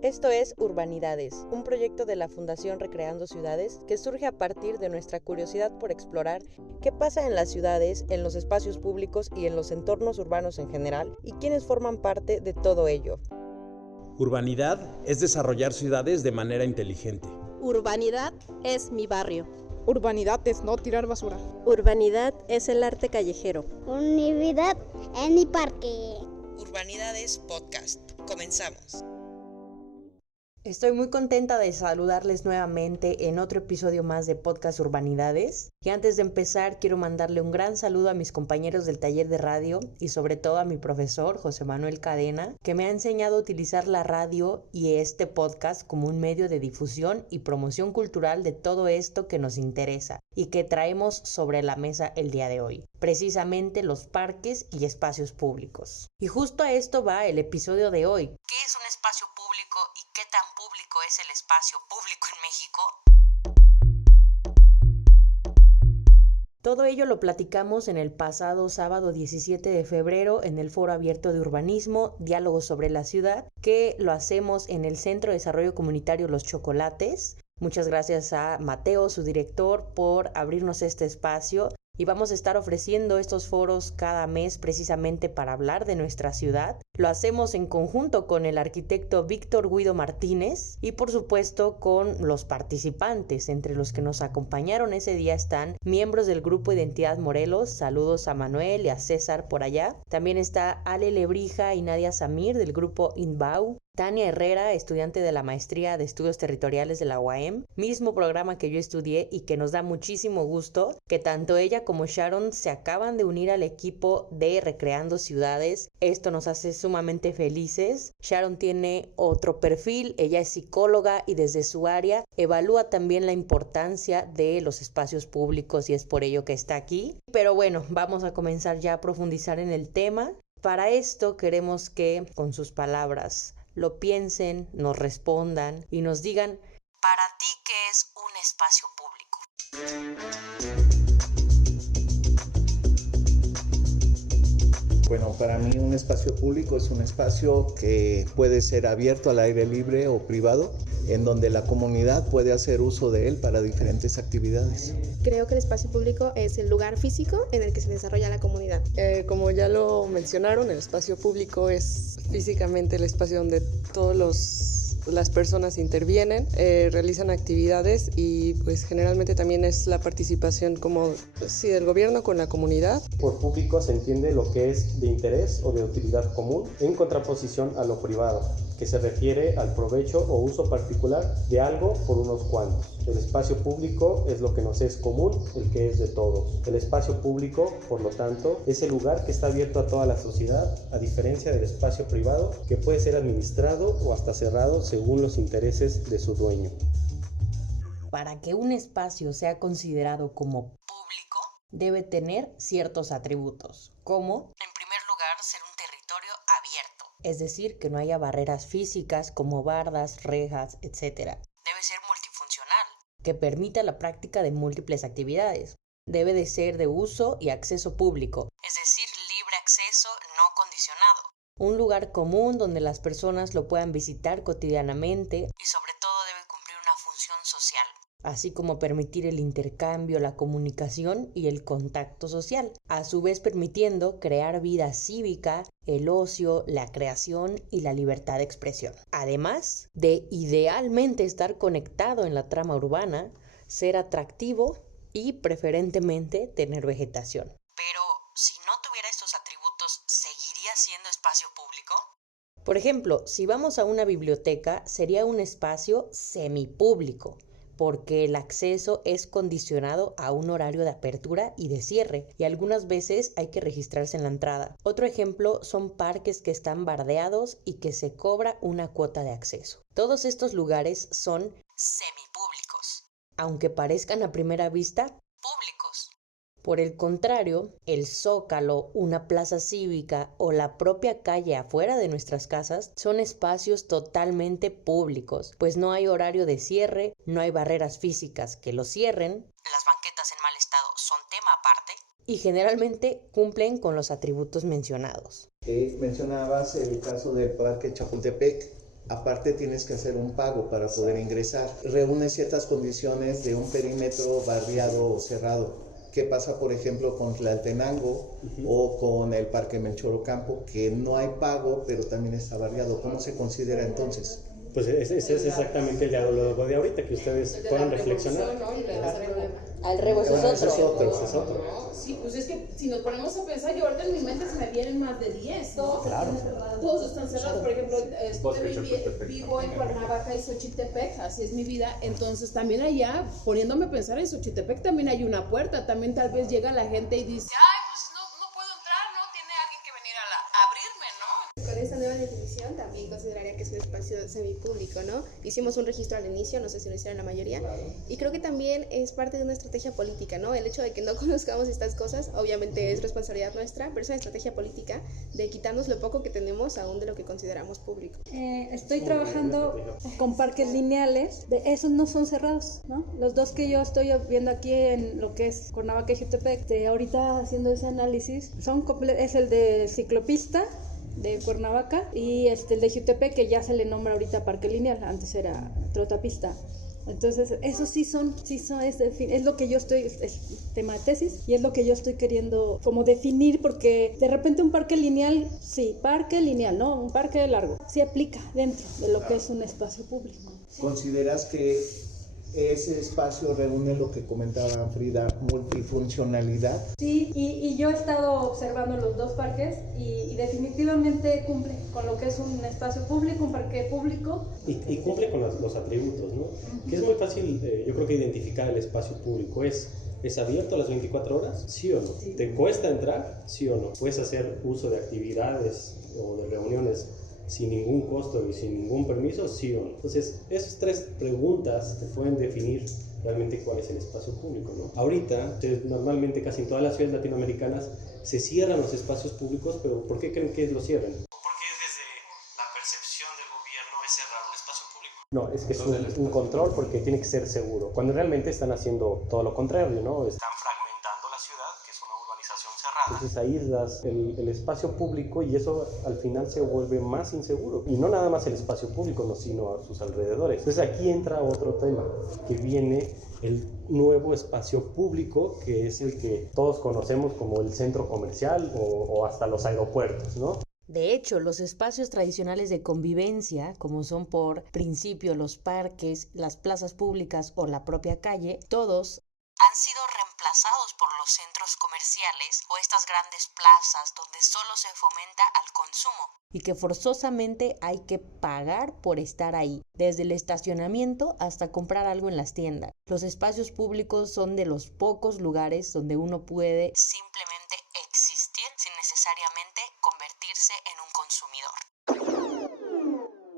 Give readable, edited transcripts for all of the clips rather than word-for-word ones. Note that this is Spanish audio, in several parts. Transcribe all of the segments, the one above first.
Esto es Urbanidades, un proyecto de la Fundación Recreando Ciudades que surge a partir de nuestra curiosidad por explorar qué pasa en las ciudades, en los espacios públicos y en los entornos urbanos en general, y quiénes forman parte de todo ello. Urbanidad es desarrollar ciudades de manera inteligente. Urbanidad es mi barrio. Urbanidad es no tirar basura. Urbanidad es el arte callejero. Urbanidad en mi parque. Urbanidades Podcast. Comenzamos. Estoy muy contenta de saludarles nuevamente en otro episodio más de Podcast Urbanidades. Y antes de empezar, quiero mandarle un gran saludo a mis compañeros del taller de radio y sobre todo a mi profesor, José Manuel Cadena, que me ha enseñado a utilizar la radio y este podcast como un medio de difusión y promoción cultural de todo esto que nos interesa y que traemos sobre la mesa el día de hoy, precisamente los parques y espacios públicos. Y justo a esto va el episodio de hoy. ¿Qué es un espacio público y qué tan público es el espacio público en México? Todo ello lo platicamos en el pasado sábado 17 de febrero en el Foro Abierto de Urbanismo, Diálogos sobre la Ciudad, que lo hacemos en el Centro de Desarrollo Comunitario Los Chocolates. Muchas gracias a Mateo, su director, por abrirnos este espacio. Y vamos a estar ofreciendo estos foros cada mes precisamente para hablar de nuestra ciudad. Lo hacemos en conjunto con el arquitecto Víctor Guido Martínez y por supuesto con los participantes. Entre los que nos acompañaron ese día están miembros del grupo Identidad Morelos. Saludos a Manuel y a César por allá. También está Ale Lebrija y Nadia Samir del grupo Inbau. Tania Herrera, estudiante de la Maestría de Estudios Territoriales de la UAM, mismo programa que yo estudié y que nos da muchísimo gusto que tanto ella como Sharon se acaban de unir al equipo de Recreando Ciudades. Esto nos hace sumamente felices. Sharon tiene otro perfil, ella es psicóloga y desde su área evalúa también la importancia de los espacios públicos y es por ello que está aquí. Pero bueno, vamos a comenzar ya a profundizar en el tema. Para esto queremos que con sus palabras lo piensen, nos respondan y nos digan, ¿para ti qué es un espacio público? Bueno, para mí un espacio público es un espacio que puede ser abierto al aire libre o privado, en donde la comunidad puede hacer uso de él para diferentes actividades. Creo que el espacio público es el lugar físico en el que se desarrolla la comunidad. Como ya lo mencionaron, el espacio público es físicamente el espacio donde las personas intervienen, realizan actividades y pues generalmente también es la participación del gobierno con la comunidad. Por público se entiende lo que es de interés o de utilidad común en contraposición a lo privado, que se refiere al provecho o uso particular de algo por unos cuantos. El espacio público es lo que nos es común, el que es de todos. El espacio público, por lo tanto, es el lugar que está abierto a toda la sociedad, a diferencia del espacio privado, que puede ser administrado o hasta cerrado según los intereses de su dueño. Para que un espacio sea considerado como público, debe tener ciertos atributos, como, en primer lugar, ser un territorio abierto, es decir, que no haya barreras físicas como bardas, rejas, etc. Debe ser multifuncional, que permita la práctica de múltiples actividades. Debe de ser de uso y acceso público, es decir, libre acceso no condicionado. Un lugar común donde las personas lo puedan visitar cotidianamente y sobre todo debe cumplir una función social, así como permitir el intercambio, la comunicación y el contacto social, a su vez permitiendo crear vida cívica, el ocio, la creación y la libertad de expresión. Además de idealmente estar conectado en la trama urbana, ser atractivo y preferentemente tener vegetación. Pero si no tuviera estos atributos, ¿seguiría siendo espacio público? Por ejemplo, si vamos a una biblioteca, sería un espacio semipúblico, porque el acceso es condicionado a un horario de apertura y de cierre, y algunas veces hay que registrarse en la entrada. Otro ejemplo son parques que están bardeados y que se cobra una cuota de acceso. Todos estos lugares son semipúblicos, aunque parezcan a primera vista públicos. Por el contrario, el Zócalo, una plaza cívica o la propia calle afuera de nuestras casas son espacios totalmente públicos, pues no hay horario de cierre, no hay barreras físicas que lo cierren, las banquetas en mal estado son tema aparte, y generalmente cumplen con los atributos mencionados. Mencionabas el caso del Parque Chapultepec. Aparte tienes que hacer un pago para poder ingresar. Reúne ciertas condiciones de un perímetro barriado o cerrado. ¿Qué pasa, por ejemplo, con Tlaltenango o con el Parque Melchor Ocampo, que no hay pago, pero también está barriado? ¿Cómo se considera entonces? Pues ese es exactamente el diálogo de ahorita, que ustedes puedan reflexionar. Al rebo, ese es otro. Sí, pues es que si nos ponemos a pensar, yo ahorita en mi mente se me vienen más de 10, ¿no? Claro. Todos están cerrados, por ejemplo, vivo en Cuernavaca y Xochitepec, así es mi vida, entonces también allá, poniéndome a pensar en Xochitepec, también hay una puerta, también tal vez llega la gente y dice, ay, pues no puedo entrar, ¿no? Tiene alguien que venir a abrirme, ¿no? Con esta nueva definición también consideraría que es un espacio semipúblico, ¿no? Hicimos un registro al inicio, no sé si lo hicieron la mayoría, y creo que también es parte de una estrategia política, ¿no? El hecho de que no conozcamos estas cosas, obviamente es responsabilidad nuestra, pero es una estrategia política de quitarnos lo poco que tenemos aún de lo que consideramos público. Estoy trabajando con parques lineales, esos no son cerrados, ¿no? Los dos que yo estoy viendo aquí en lo que es Cuernavaca y Jutepec, ahorita haciendo ese análisis, es el de ciclopista de Cuernavaca y el de Jutepec, que ya se le nombra ahorita parque lineal, antes era trotapista. Entonces, esos es lo que yo estoy, es tema de tesis, y es lo que yo estoy queriendo como definir, porque de repente un parque lineal, sí, parque lineal, ¿no? Un parque largo, sí aplica dentro de lo que es un espacio público. ¿Consideras que ese espacio reúne lo que comentaba Frida, multifuncionalidad? Sí, y yo he estado observando los dos parques y definitivamente cumple con lo que es un espacio público, un parque público. Y cumple con los atributos, ¿no? Que es muy fácil, yo creo que identificar el espacio público. ¿Es abierto a las 24 horas? ¿Sí o no? Sí. ¿Te cuesta entrar? ¿Sí o no? ¿Puedes hacer uso de actividades o de reuniones sin ningún costo y sin ningún permiso? ¿Sí o no? Entonces, esas tres preguntas te pueden definir realmente cuál es el espacio público, ¿no? Ahorita, normalmente casi en todas las ciudades latinoamericanas se cierran los espacios públicos, pero ¿por qué creen que los cierran? ¿Por qué desde la percepción del gobierno es cerrar un espacio público? No, es que es un control porque tiene que ser seguro, cuando realmente están haciendo todo lo contrario, ¿no? Están fragmentando la ciudad, que es una urbanización cerrada. Entonces aíslas el espacio público y eso al final se vuelve más inseguro. Y no nada más el espacio público, no, sino a sus alrededores. Entonces aquí entra otro tema, que viene el nuevo espacio público, que es el que todos conocemos como el centro comercial o hasta los aeropuertos, ¿no? De hecho, los espacios tradicionales de convivencia, como son por principio los parques, las plazas públicas o la propia calle, todos han sido reemplazados por los centros comerciales o estas grandes plazas donde solo se fomenta al consumo y que forzosamente hay que pagar por estar ahí, desde el estacionamiento hasta comprar algo en las tiendas. Los espacios públicos son de los pocos lugares donde uno puede simplemente existir sin necesariamente convertirse en un consumidor.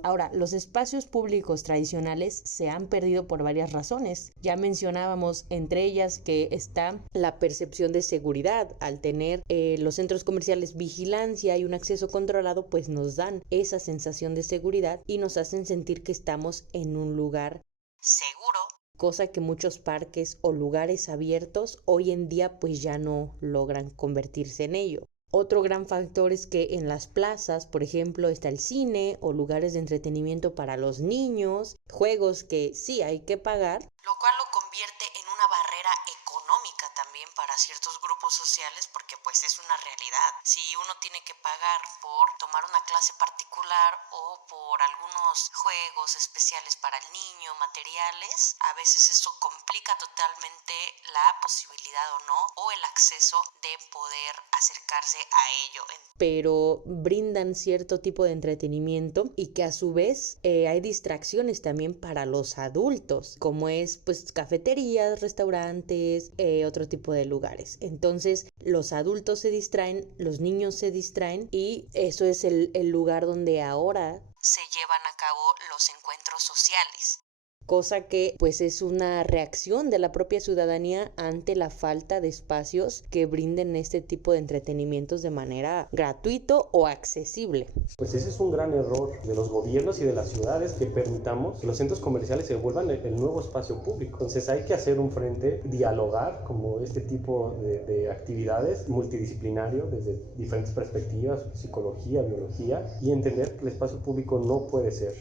Ahora, los espacios públicos tradicionales se han perdido por varias razones. Ya mencionábamos entre ellas que está la percepción de seguridad. Al tener los centros comerciales vigilancia y un acceso controlado, pues nos dan esa sensación de seguridad y nos hacen sentir que estamos en un lugar seguro, cosa que muchos parques o lugares abiertos hoy en día pues ya no logran convertirse en ello. Otro gran factor es que en las plazas, por ejemplo, está el cine o lugares de entretenimiento para los niños, juegos que sí hay que pagar, lo cual lo convierte en una barrera económica también para ciertos grupos sociales porque pues es una realidad. Si uno tiene que pagar por tomar una clase particular o por algunos juegos especiales para el niño, materiales, a veces eso complica totalmente la posibilidad o no, o el acceso de poder acercarse a ello. Pero brindan cierto tipo de entretenimiento y que a su vez hay distracciones también para los adultos, como es pues cafeterías, restaurantes, otro tipo de lugares. Entonces los adultos se distraen, los niños se distraen y eso es el lugar donde ahora se llevan a cabo los encuentros sociales. Cosa que pues es una reacción de la propia ciudadanía ante la falta de espacios que brinden este tipo de entretenimientos de manera gratuito o accesible. Pues ese es un gran error de los gobiernos y de las ciudades, que permitamos que los centros comerciales se vuelvan el nuevo espacio público. Entonces hay que hacer un frente, dialogar como este tipo de actividades multidisciplinario desde diferentes perspectivas, psicología, biología, y entender que el espacio público no puede ser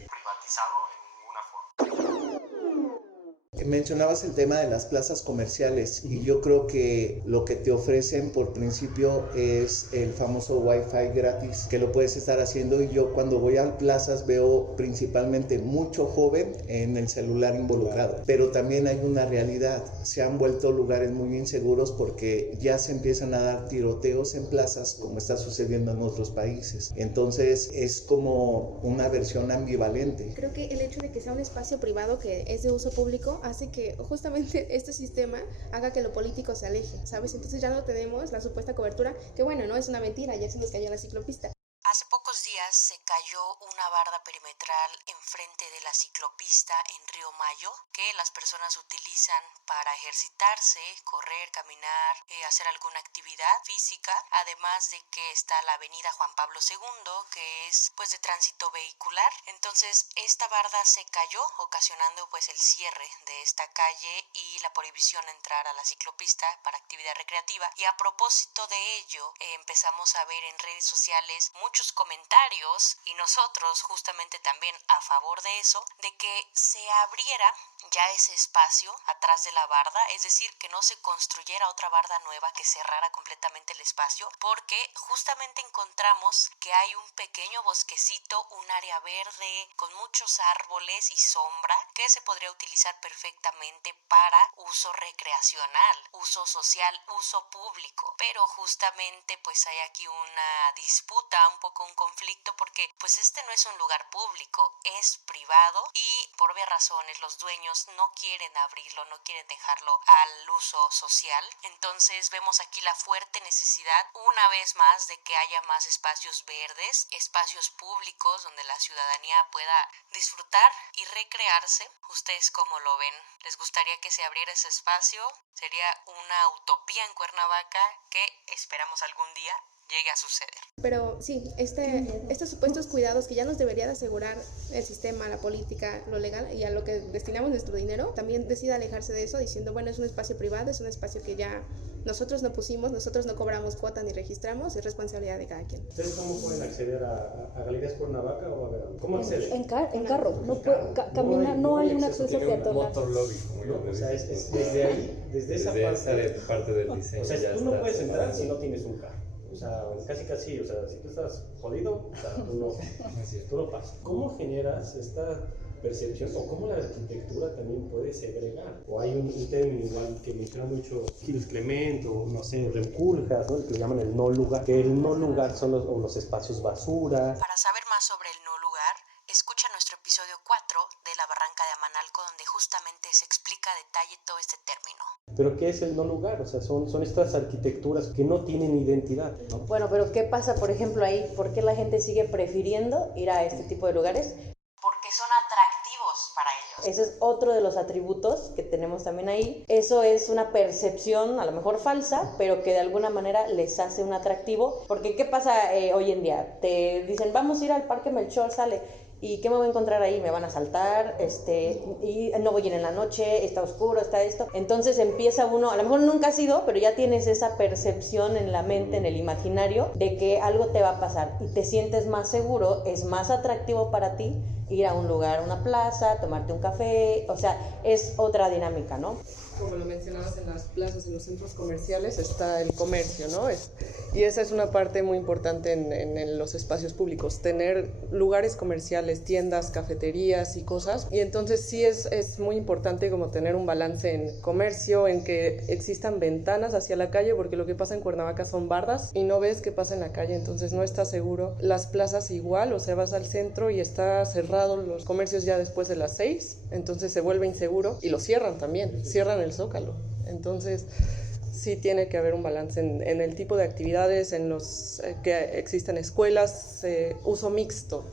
Mencionabas el tema de las plazas comerciales y yo creo que lo que te ofrecen por principio es el famoso Wi-Fi gratis, que lo puedes estar haciendo, y yo cuando voy a plazas veo principalmente mucho joven en el celular involucrado, pero también hay una realidad, se han vuelto lugares muy inseguros porque ya se empiezan a dar tiroteos en plazas como está sucediendo en otros países, entonces es como una versión ambivalente. Creo que el hecho de que sea un espacio privado que es de uso público hace que justamente este sistema haga que lo político se aleje, ¿sabes? Entonces ya no tenemos la supuesta cobertura, que bueno, no es una mentira, ya se nos cayó la ciclopista. Hace pocos días se cayó una barda perimetral enfrente de la ciclopista en Río Mayo que las personas utilizan para ejercitarse, correr, caminar, hacer alguna actividad física, además de que está la avenida Juan Pablo II, que es pues de tránsito vehicular. Entonces esta barda se cayó, ocasionando pues el cierre de esta calle y la prohibición de entrar a la ciclopista para actividad recreativa. Y a propósito de ello, empezamos a ver en redes sociales muchos comentarios, y nosotros justamente también a favor de eso, de que se abriera ya ese espacio atrás de la barda, es decir, que no se construyera otra barda nueva que cerrara completamente el espacio, porque justamente encontramos que hay un pequeño bosquecito, un área verde con muchos árboles y sombra que se podría utilizar perfectamente para uso recreacional, uso social, uso público, pero justamente pues hay aquí una disputa, un poco un conflicto, porque pues este no es un lugar público, es privado y por obvias razones los dueños no quieren abrirlo, no quieren dejarlo al uso social. Entonces vemos aquí la fuerte necesidad una vez más de que haya más espacios verdes, espacios públicos donde la ciudadanía pueda disfrutar y recrearse. ¿Ustedes cómo lo ven? ¿Les gustaría que se abriera ese espacio? Sería una utopía en Cuernavaca que esperamos algún día llegue a suceder. Pero sí, estos supuestos cuidados que ya nos debería de asegurar el sistema, la política, lo legal y a lo que destinamos nuestro dinero, también decide alejarse de eso diciendo, bueno, es un espacio privado, es un espacio que ya nosotros no pusimos, nosotros no cobramos cuota ni registramos, es responsabilidad de cada quien. ¿Ustedes cómo pueden acceder a Galerías Cuernavaca o a Veracruz? ¿Cómo acceden? En carro, no puede caminar, no hay un acceso peatonal. O sea, es desde ahí, desde esa parte del diseño. O sea, tú no puedes entrar si no tienes un carro. O sea, casi, o sea, si tú estás jodido, o sea, tú no pasas. ¿Cómo generas esta percepción o cómo la arquitectura también puede segregar? O hay un término igual que menciona mucho Gilles Clement o no sé, Rem Koolhaas, ¿no? El que le llaman el no lugar, que el no lugar son los espacios basura. Para saber más sobre el no lugar, escucha nuestro episodio 4 de La Barranca de Amanalco, donde justamente se explica a detalle todo este término. ¿Pero qué es el no lugar? O sea, son estas arquitecturas que no tienen identidad, ¿no? Bueno, pero ¿qué pasa, por ejemplo, ahí? ¿Por qué la gente sigue prefiriendo ir a este tipo de lugares? Porque son atractivos para ellos. Ese es otro de los atributos que tenemos también ahí. Eso es una percepción, a lo mejor falsa, pero que de alguna manera les hace un atractivo. Porque ¿qué pasa hoy en día? Te dicen, vamos a ir al Parque Melchor, sale. ¿Y qué me voy a encontrar ahí? Me van a asaltar, y no voy a ir en la noche, está oscuro, está esto. Entonces empieza uno, a lo mejor nunca has ido, pero ya tienes esa percepción en la mente, en el imaginario, de que algo te va a pasar y te sientes más seguro, es más atractivo para ti ir a un lugar, una plaza, tomarte un café, o sea, es otra dinámica, ¿no? Como lo mencionabas, en las plazas, en los centros comerciales está el comercio, ¿no? Y esa es una parte muy importante en los espacios públicos, tener lugares comerciales, tiendas, cafeterías y cosas. Y entonces sí es muy importante como tener un balance en comercio, en que existan ventanas hacia la calle, porque lo que pasa en Cuernavaca son bardas y no ves qué pasa en la calle, entonces no estás seguro. Las plazas igual, o sea, vas al centro y está cerrado los comercios ya después de las 6, entonces se vuelve inseguro y lo cierran también, cierran el Zócalo. Entonces sí tiene que haber un balance en el tipo de actividades, en los que existen escuelas, uso mixto,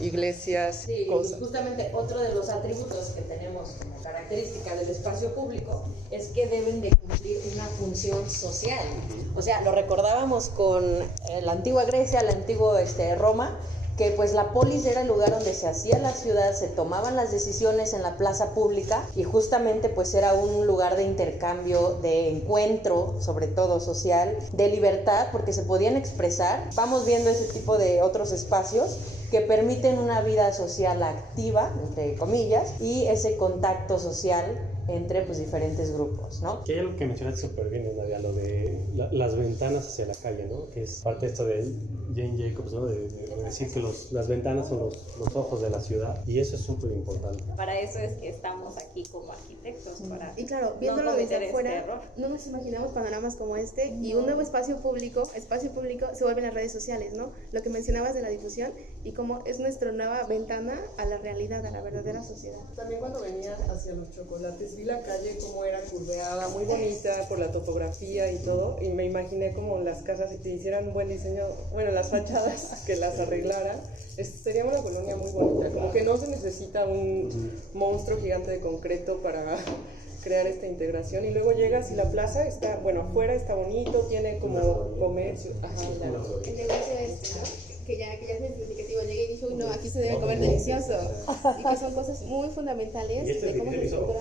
iglesias, sí, cosas. Justamente otro de los atributos que tenemos como característica del espacio público es que deben de cumplir una función social. O sea, lo recordábamos con la antigua Grecia, la antigua Roma, que pues la polis era el lugar donde se hacía la ciudad, se tomaban las decisiones en la plaza pública y justamente pues era un lugar de intercambio, de encuentro, sobre todo social, de libertad, porque se podían expresar. Vamos viendo ese tipo de otros espacios que permiten una vida social activa, entre comillas, y ese contacto social entre pues diferentes grupos, ¿no? Que hay algo que mencionaste súper bien, Nadia, lo de las ventanas hacia la calle, ¿no? Que es parte de esto de Jane Jacobs, ¿no? De decir que las ventanas son los ojos de la ciudad, y eso es súper importante. Para eso es que estamos aquí como arquitectos, para y claro, viéndolo no desde afuera, no nos imaginamos panoramas como este, y un nuevo espacio público se vuelven las redes sociales, ¿no? Lo que mencionabas de la difusión y cómo es nuestra nueva ventana a la realidad, a la verdadera sociedad. También cuando venía hacia los chocolates vi la calle como era curveada, muy bonita por la topografía y todo, y me imaginé como las casas que hicieran un buen diseño, bueno, las fachadas que las arreglaran. Sería una colonia muy bonita, como que no se necesita un monstruo gigante de concreto para crear esta integración, y luego llegas y la plaza está, bueno, afuera está bonito, tiene como comercio, el negocio ¿no? Que ya es significativo, llegué y dije, uy, no, aquí se debe comer delicioso, y que son cosas muy fundamentales de cómo se estructura.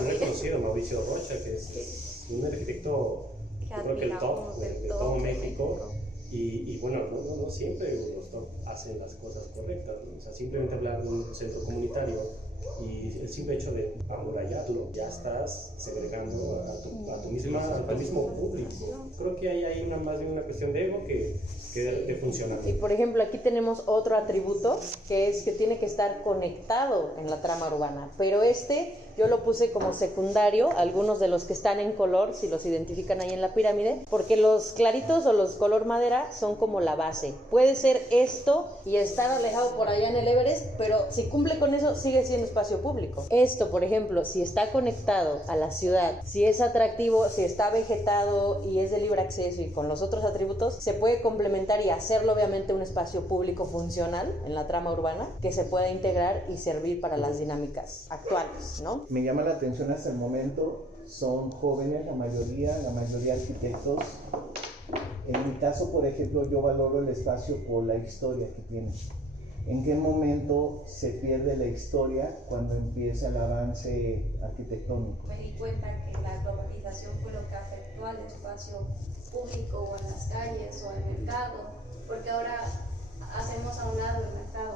Un reconocido, Mauricio Rocha, que es un arquitecto, yo creo que el top de todo México, y bueno, no siempre los top hacen las cosas correctas, ¿no? O sea, simplemente hablar de un centro comunitario y el simple hecho de amurallarlo, ya estás segregando a tu mismo público. Creo que hay más de una cuestión de ego que de funcionar. Y por ejemplo, aquí tenemos otro atributo, que es que tiene que estar conectado en la trama urbana, pero yo lo puse como secundario, algunos de los que están en color, si los identifican ahí en la pirámide, porque los claritos o los color madera son como la base. Puede ser esto y estar alejado por allá en el Everest, pero si cumple con eso, sigue siendo espacio público. Esto, por ejemplo, si está conectado a la ciudad, si es atractivo, si está vegetado y es de libre acceso y con los otros atributos, se puede complementar y hacerlo obviamente un espacio público funcional en la trama urbana que se pueda integrar y servir para las dinámicas actuales, ¿no? Me llama la atención hasta el momento, son jóvenes la mayoría arquitectos. En mi caso, por ejemplo, yo valoro el espacio por la historia que tiene. ¿En qué momento se pierde la historia cuando empieza el avance arquitectónico? Me di cuenta que la globalización fue lo que afectó al espacio público o a las calles o al mercado, porque ahora hacemos a un lado el mercado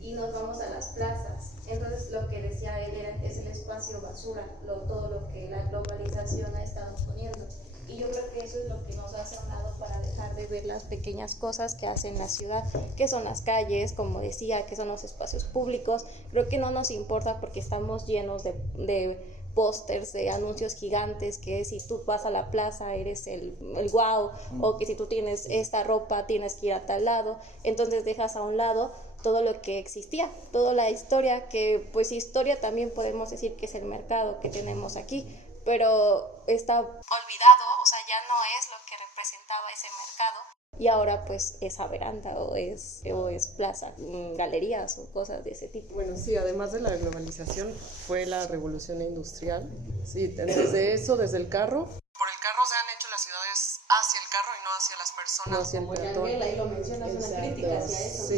y nos vamos a las plazas. Entonces lo que decía él es el espacio basura, todo lo que la globalización ha estado poniendo. Y yo creo que eso es lo que nos hace a un lado para dejar de ver las pequeñas cosas que hacen la ciudad, que son las calles, como decía, que son los espacios públicos. Creo que no nos importa porque estamos llenos de pósters, de anuncios gigantes, que si tú vas a la plaza eres el wow, o que si tú tienes esta ropa tienes que ir a tal lado. Entonces dejas a un lado todo lo que existía, toda la historia, que pues historia también podemos decir que es el mercado que tenemos aquí, pero está olvidado, o sea, ya no es lo que representaba ese mercado. Y ahora pues es veranda o es plaza, galerías o cosas de ese tipo. Bueno, sí, además de la globalización fue la revolución industrial. Sí, desde el carro. Por el carro se han hecho las ciudades hacia el carro y no hacia las personas. No hacia el peatón. Ahí lo mencionas, una crítica hacia eso.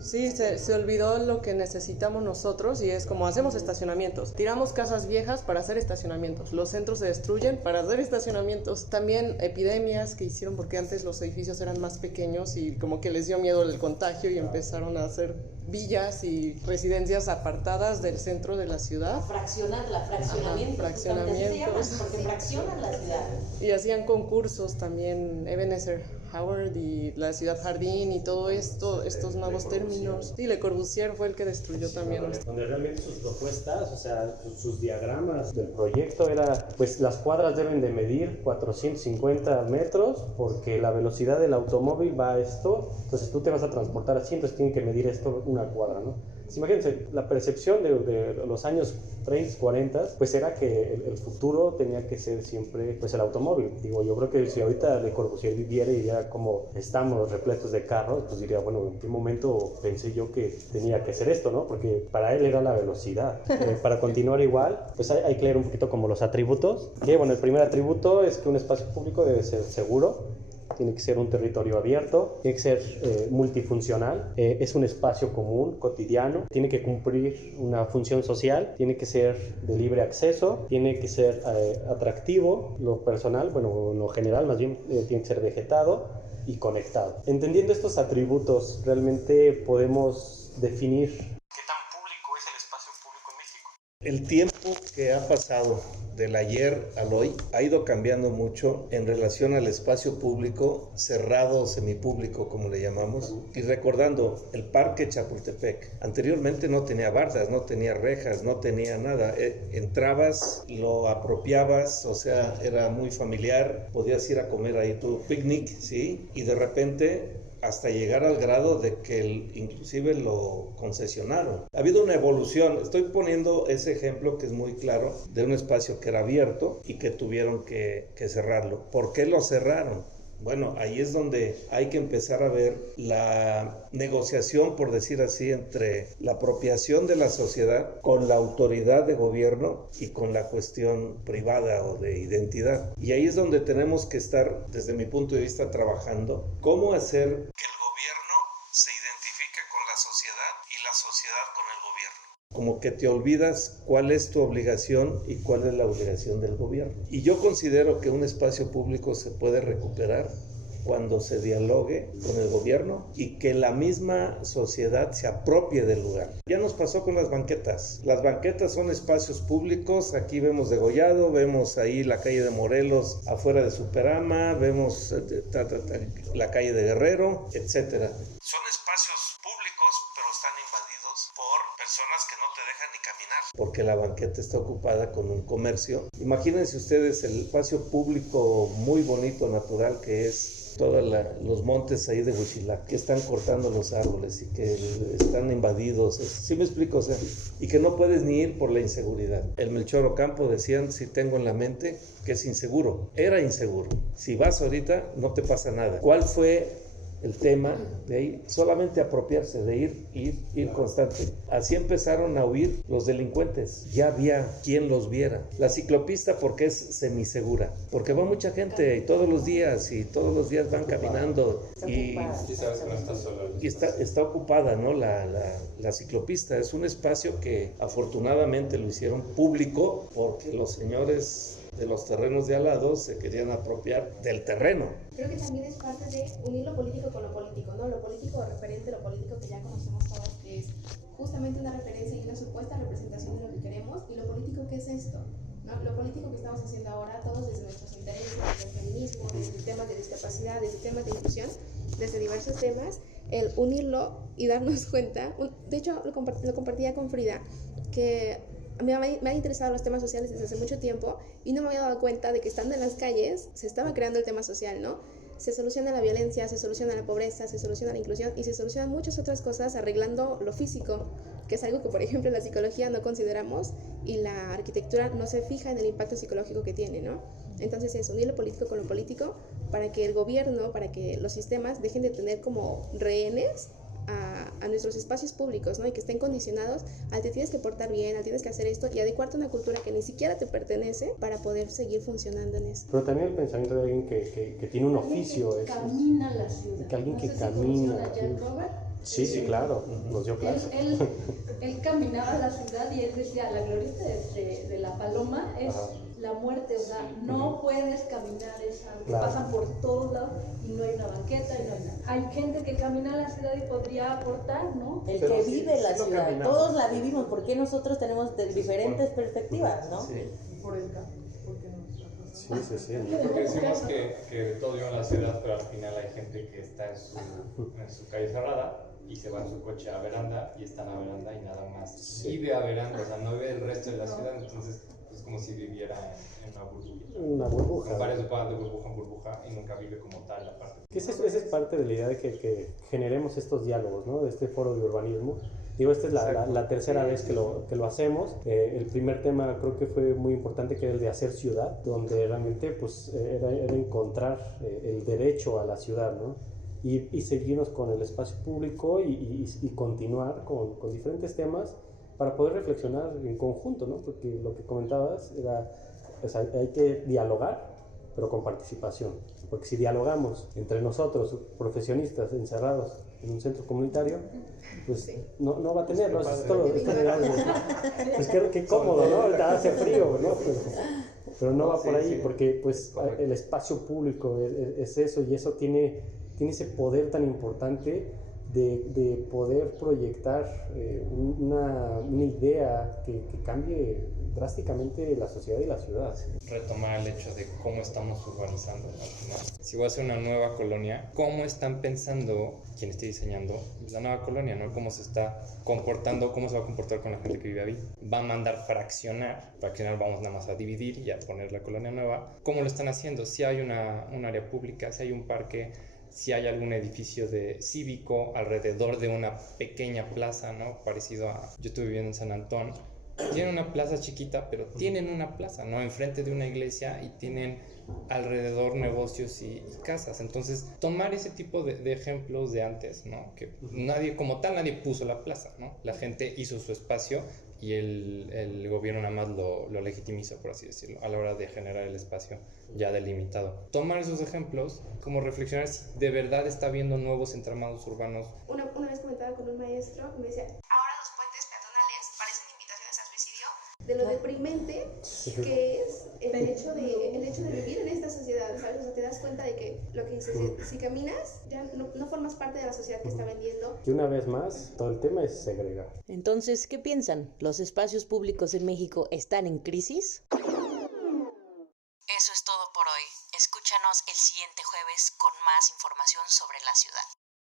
Sí, se olvidó lo que necesitamos nosotros y es como hacemos estacionamientos. Tiramos casas viejas para hacer estacionamientos. Los centros se destruyen para hacer estacionamientos. También epidemias que hicieron porque antes los edificios eran más pequeños y como que les dio miedo el contagio y empezaron a hacer villas y residencias apartadas del centro de la ciudad. Fraccionamientos. Porque fraccionan la ciudad. Y hacían concursos también, Ebenezer Howard y la Ciudad Jardín y todo esto, estos nuevos términos. Y Le Corbusier fue el que destruyó también. Donde realmente sus propuestas, o sea, sus diagramas del proyecto era, pues las cuadras deben de medir 450 metros porque la velocidad del automóvil va a esto, entonces tú te vas a transportar así, entonces tienen que medir esto una cuadra, ¿no? Pues imagínense, la percepción de los años 30, 40, pues era que el futuro tenía que ser siempre pues el automóvil. Digo, yo creo que si ahorita Le Corbusier viviera y ya como estamos repletos de carros, pues diría, bueno, ¿en qué momento pensé yo que tenía que ser esto, no? Porque para él era la velocidad. Para continuar igual, pues hay que leer un poquito como los atributos. Que bueno, el primer atributo es que un espacio público debe ser seguro. Tiene que ser un territorio abierto, tiene que ser multifuncional, es un espacio común, cotidiano, tiene que cumplir una función social, tiene que ser de libre acceso, tiene que ser atractivo, lo personal, bueno, lo general más bien tiene que ser vegetado, y conectado. Entendiendo estos atributos, realmente podemos definir ¿qué tan público es el espacio público en México? El tiempo que ha pasado del ayer al hoy ha ido cambiando mucho en relación al espacio público, cerrado o semipúblico como le llamamos, y recordando el Parque Chapultepec, anteriormente no tenía bardas, no tenía rejas, no tenía nada, entrabas, lo apropiabas, o sea, era muy familiar, podías ir a comer ahí tu picnic, ¿sí? Y de repente hasta llegar al grado de que inclusive lo concesionaron. Ha habido una evolución. Estoy poniendo ese ejemplo que es muy claro de un espacio que era abierto y que tuvieron que cerrarlo. ¿Por qué lo cerraron? Bueno, ahí es donde hay que empezar a ver la negociación, por decir así, entre la apropiación de la sociedad con la autoridad de gobierno y con la cuestión privada o de identidad. Y ahí es donde tenemos que estar, desde mi punto de vista, trabajando cómo hacer que el gobierno se identifique con la sociedad y la sociedad con el gobierno. Como que te olvidas cuál es tu obligación y cuál es la obligación del gobierno. Y yo considero que un espacio público se puede recuperar cuando se dialogue con el gobierno y que la misma sociedad se apropie del lugar. Ya nos pasó con las banquetas. Las banquetas son espacios públicos. Aquí vemos Degollado, vemos ahí la calle de Morelos afuera de Superama, vemos la calle de Guerrero, etcétera. Son espacios públicos, pero están invadidos por personas que no te dejan ni caminar, porque la banqueta está ocupada con un comercio. Imagínense ustedes el espacio público muy bonito, natural, que es todos los montes ahí de Huitzilac, que están cortando los árboles y que están invadidos. ¿Sí me explico? O sea, y que no puedes ni ir por la inseguridad. El Melchor Ocampo decían, si tengo en la mente, que es inseguro. Era inseguro. Si vas ahorita, no te pasa nada. ¿Cuál fue el tema de ahí? Solamente apropiarse, de ir constante. Así empezaron a huir los delincuentes. Ya había quien los viera. La ciclopista, porque es semisegura, porque va mucha gente y todos los días van caminando y está ocupada, ¿no? La ciclopista es un espacio que afortunadamente lo hicieron público porque los señores de los terrenos de al lado se querían apropiar del terreno. Creo que también es parte de unir lo político con lo político, ¿no? Lo político referente, lo político que ya conocemos todos, que es justamente una referencia y una supuesta representación de lo que queremos, y lo político que es esto, ¿no? Lo político que estamos haciendo ahora, todos desde nuestros intereses, desde el feminismo, desde temas de discapacidad, desde temas de inclusión, desde diversos temas, el unirlo y darnos cuenta. De hecho, lo compartía con Frida, que me han interesado los temas sociales desde hace mucho tiempo y no me había dado cuenta de que estando en las calles se estaba creando el tema social, ¿no? Se soluciona la violencia, se soluciona la pobreza, se soluciona la inclusión y se solucionan muchas otras cosas arreglando lo físico, que es algo que, por ejemplo, en la psicología no consideramos y la arquitectura no se fija en el impacto psicológico que tiene, ¿no? Entonces es unir lo político con lo político para que el gobierno, para que los sistemas dejen de tener como rehenes a nuestros espacios públicos, ¿no? Y que estén condicionados al te tienes que portar bien, al tienes que hacer esto y adecuarte a una cultura que ni siquiera te pertenece para poder seguir funcionando en eso. Pero también el pensamiento de alguien que tiene un oficio es camina la ciudad. Que alguien no que sé camina. Si Jack Robert. Sí, claro, nos dio clase. Él caminaba la ciudad y él decía, la glorieta de la Paloma es la muerte, o sea, no puedes caminar esa, claro. Pasan por todos lados y no hay una banqueta y no hay nada. Hay gente que camina la ciudad y podría aportar, ¿no? El que vive la ciudad, todos la vivimos, porque nosotros tenemos diferentes perspectivas, ¿no? Sí. Por el campo, ¿por qué no? Sí. Porque decimos que todo vive en la ciudad, pero al final hay gente que está en su calle cerrada y se va en su coche a veranda y está en la veranda y nada más. Sí. Vive a veranda, o sea, no vive el resto de la ciudad, entonces es como si viviera en una burbuja. Una burbuja. Varias va de burbuja en burbuja y nunca vive como tal la parte. Esa es parte de la idea de que generemos estos diálogos, ¿no? De este foro de urbanismo. Digo, esta es la tercera vez que lo hacemos. El primer tema creo que fue muy importante, que era el de hacer ciudad, donde realmente pues, era encontrar el derecho a la ciudad, ¿no? Y seguirnos con el espacio público y continuar con diferentes temas para poder reflexionar en conjunto, ¿no? Porque lo que comentabas era, pues hay que dialogar, pero con participación. Porque si dialogamos entre nosotros, profesionistas encerrados en un centro comunitario, pues no va a tener, ¿no? Es todo, está general, pues qué cómodo, ¿no? Ahorita hace frío, ¿no? Pero no va por ahí, porque pues el espacio público es eso, y eso tiene tiene ese poder tan importante de poder proyectar una idea que cambie drásticamente la sociedad y la ciudad. Retomar el hecho de cómo estamos urbanizando al final. Si voy a hacer una nueva colonia, ¿cómo están pensando quien esté diseñando la nueva colonia, ¿no? ¿Cómo se está comportando, cómo se va a comportar con la gente que vive ahí? ¿Va a mandar fraccionar vamos nada más a dividir y a poner la colonia nueva? ¿Cómo lo están haciendo? Si hay un área pública, si hay un parque, si hay algún edificio cívico alrededor de una pequeña plaza, ¿no? Parecido a... Yo estuve viviendo en San Antón. Tienen una plaza chiquita, pero tienen una plaza, ¿no? Enfrente de una iglesia y tienen alrededor negocios y casas. Entonces, tomar ese tipo de ejemplos de antes, ¿no? Que nadie puso la plaza, ¿no? La gente hizo su espacio y el gobierno nada más lo legitimiza, por así decirlo, a la hora de generar el espacio ya delimitado. Tomar esos ejemplos, como reflexionar si de verdad está habiendo nuevos entramados urbanos. Una vez comentaba con un maestro, me decía, ahora los puentes peatonales parecen invitaciones al suicidio, de lo deprimente que es el hecho de vivir en esta sociedad, ¿sabes? O sea, te das cuenta de que lo que dices, si caminas, ya no formas parte de la sociedad que está vendiendo. Y una vez más, todo el tema es segregar. Entonces, ¿qué piensan? ¿Los espacios públicos en México están en crisis? Eso es todo por hoy. Escúchanos el siguiente jueves con más información sobre la ciudad.